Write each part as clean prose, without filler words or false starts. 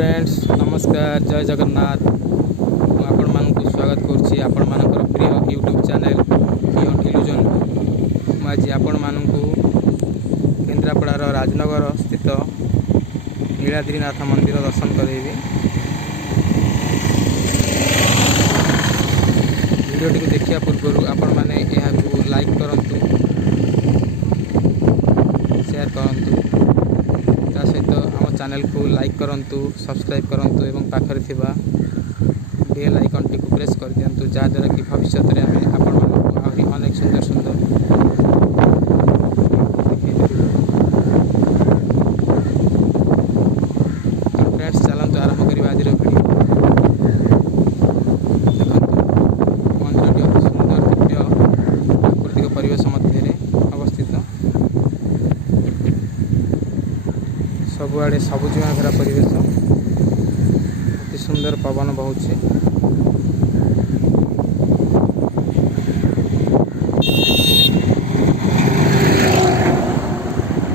Friends नमस्कार जय जगन्नाथ आपण मानक स्वागत करुच्ची आपण मानकर प्रिय यूट्यूब चैनल बियॉन्ड इल्यूजन। आज आपण मानक केन्द्रापड़ार राजनगर स्थित नीलाद्रीनाथ मंदिर दर्शन करेबी। वीडियोटी को देखिया पूर्व आपण माने यहां लाइक करंतु शेयर करंतु सहित आम चैनल को लाइक करंतु सब्सक्राइब करंतु एवं पाखरे थिबा बेल आइकन टी को प्रेस कर दियंतु जहाँद्वारा कि भविष्य में आम आपण मानक आहुरी अनेक सुंदर सुंदर फ्रेंड्स चलते आरंभ करवा आज वीडियो। देखो मंदिर अति सुंदर दिव्य प्राकृतिक परिवेश मध्य अवस्थित सबुआड़े सबुजिमा घेरा परिवेश अति सुंदर पवन बहुचे।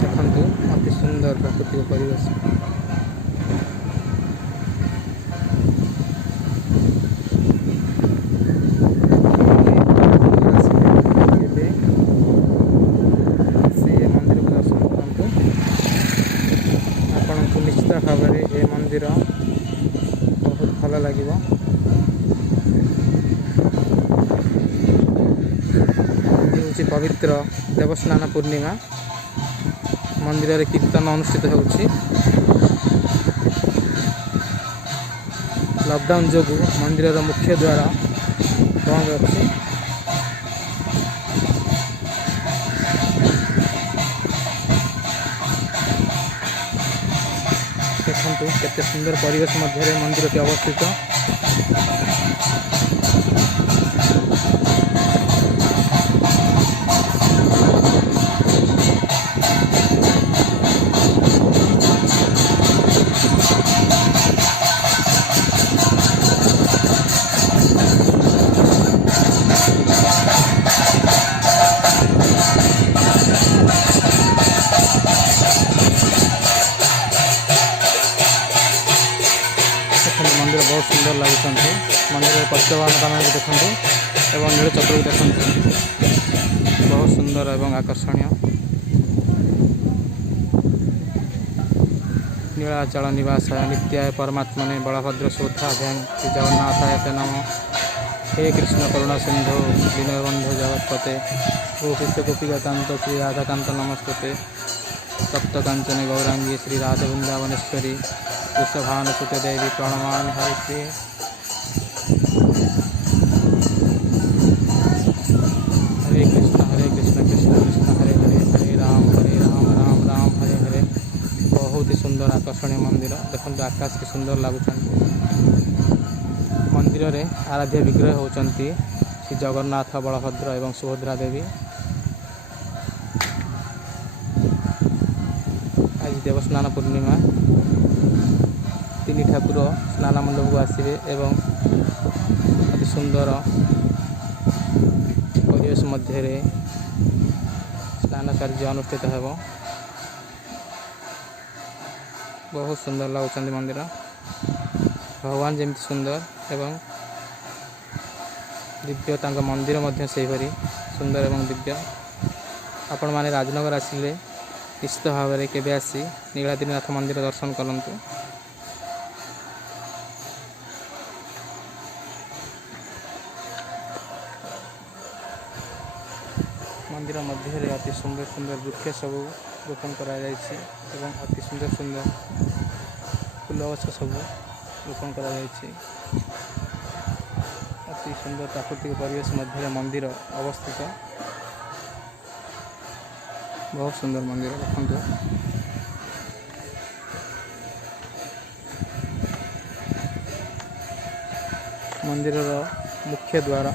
देखंतु अति सुंदर प्राकृतिक परिवेश। निश्चित भाव में ये मंदिर बहुत भल लगे। हूँ पवित्र देवस्नान पूर्णिमा मंदिर रे कीर्तन अनुष्ठित होउछि। लॉकडाउन जो मंदिर मुख्य द्वार बंद अच्छी। देखंतु केते सुंदर परिवेश मध्य मंदिर टी अवस्थित। मंदिर बहुत सुंदर लगुच। मंदिर पश्चिम देखते एवं नीलचक्र देखते बहुत सुंदर एवं आकर्षणीय। नीलाचल निवासाय नित्याय परमात्मने बलभद्र सुभद्राभ्यां श्री जगन्नाथाय ते नमः। हे कृष्ण करुणा सिंधु दीनबंधु जगत्पते गोपीश गोपीकांत श्री राधाकांत नमस्ते। तप्त कांचने गौरांगी श्री राधा वृंदावनेश्वरी वृषभानुसुते देवी प्रणमामि हरिप्रिये। हरे कृष्ण कृष्ण कृष्ण हरे हरे हरे राम राम राम हरे हरे। बहुत ही सुंदर आकर्षणीय मंदिर। देखते आकाश के सुंदर लगुच। मंदिर रे आराध्य विग्रह होचंती श्री जगन्नाथ बलभद्र एवं सुभद्रा देवी। आज देवस्नान पूर्णिमा तीन ठाकुर स्नान मंडप को आसवे एवं अति सुंदर परिवेश मध्य स्नान कार्य अनुष्ठित हो। बहुत सुंदर लगुच मंदिर। भगवान जमी सुंदर एवं दिव्य तांका मंदिर मध्य से भरी सुंदर एवं दिव्य। आपण माने राजनगर आसिले निश्चित भाव में केबे आसी नीलाद्रीनाथ मंदिर दर्शन करंतु। मंदिर मध्य अति सुंदर सुंदर वृक्ष सब रोपण करा जायछि एवं अति सुंदर सुंदर फूल गछ सब रोपण करा जायछि। अति सुंदर प्राकृतिक परिवेश मध्य मंदिर अवस्थित। बहुत सुंदर मंदिर देखंतु। मंदिर मुख्य द्वार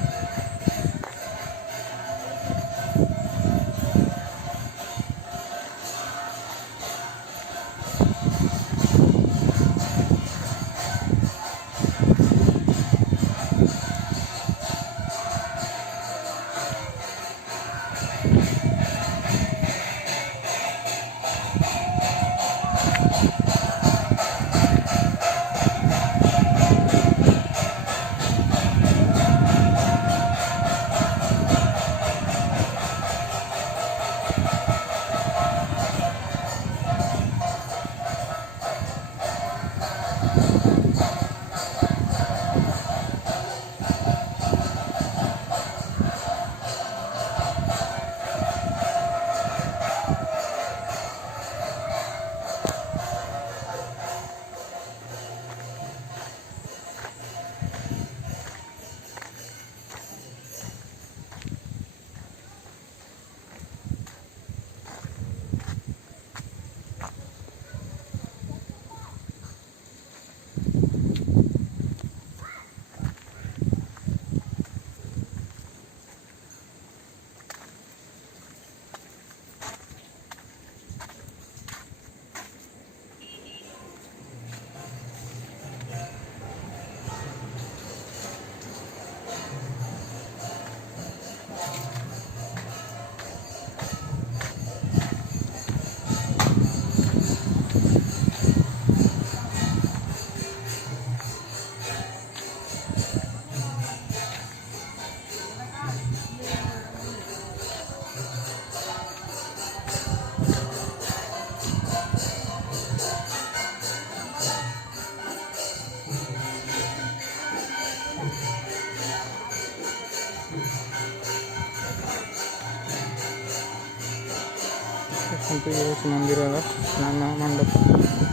मंदिर स्नान मंडप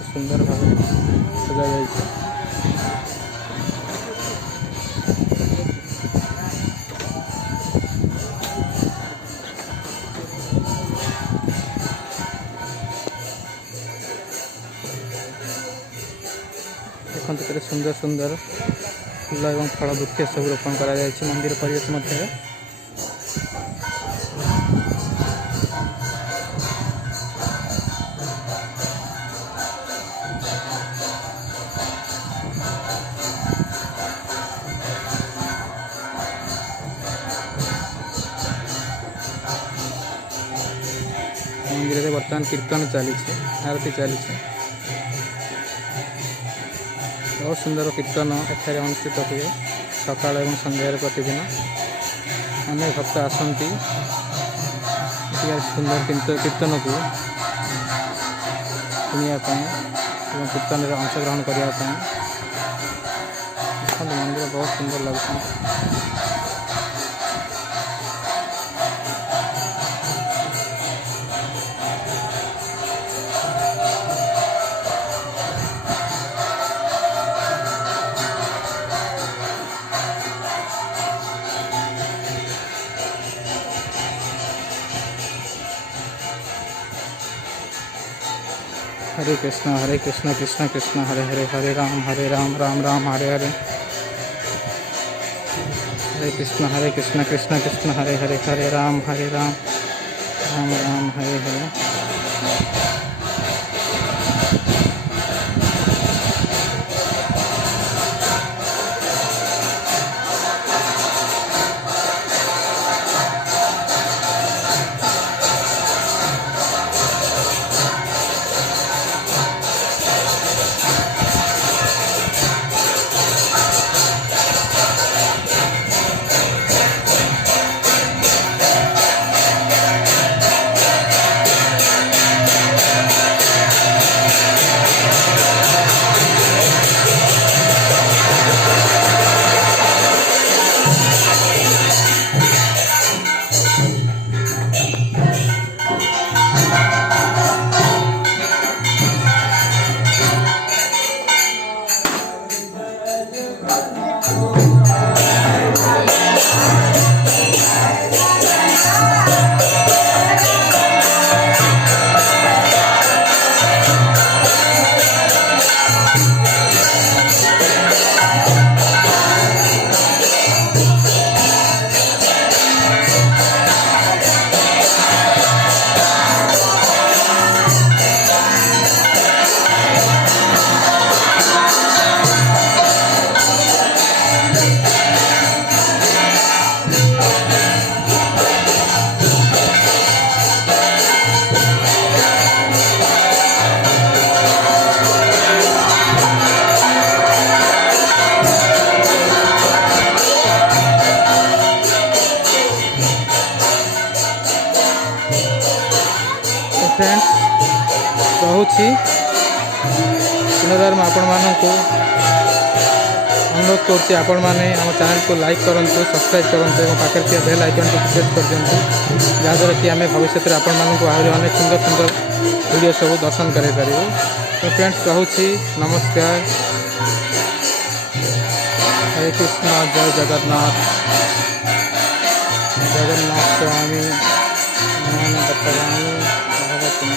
सुंदर भाव सजा जाइए। देखते केते सुंदर सुंदर फूल एवं फल वृक्ष सब रोपण करा मंदिर परिवेश मध्य। मंदिर में बर्तमान कीर्तन चली आरती चली बहुत सुंदर कीर्तन एठारे अनुष्ठित हुए सकाल और संध्यार प्रतिदिन अनेक भक्त आसती सुंदर कीर्तन को शुणापी कीर्तन में अंशग्रहण करने मंदिर बहुत सुंदर लगता। हरे कृष्ण कृष्ण कृष्ण हरे हरे हरे राम राम राम हरे हरे। हरे कृष्ण कृष्ण कृष्ण हरे हरे हरे राम राम हरे हरे। फ्रेंड्स रोची पुनर्बार आपण मानक अनुरोध करुँच आपण मैंने आम चैनल को लाइक करूँ सब्सक्राइब करूँ और पाखे थी बेल आइकन को प्रेस कर दिखाँ जहाँद्वारा कि आम भविष्य में आपण मानक आहरी अनेक सुंदर सुंदर वीडियो सब दर्शन करें। तो फ्रेंड्स रोची नमस्कार। हरे कृष्ण जय जगन्नाथ स्वामी भगवान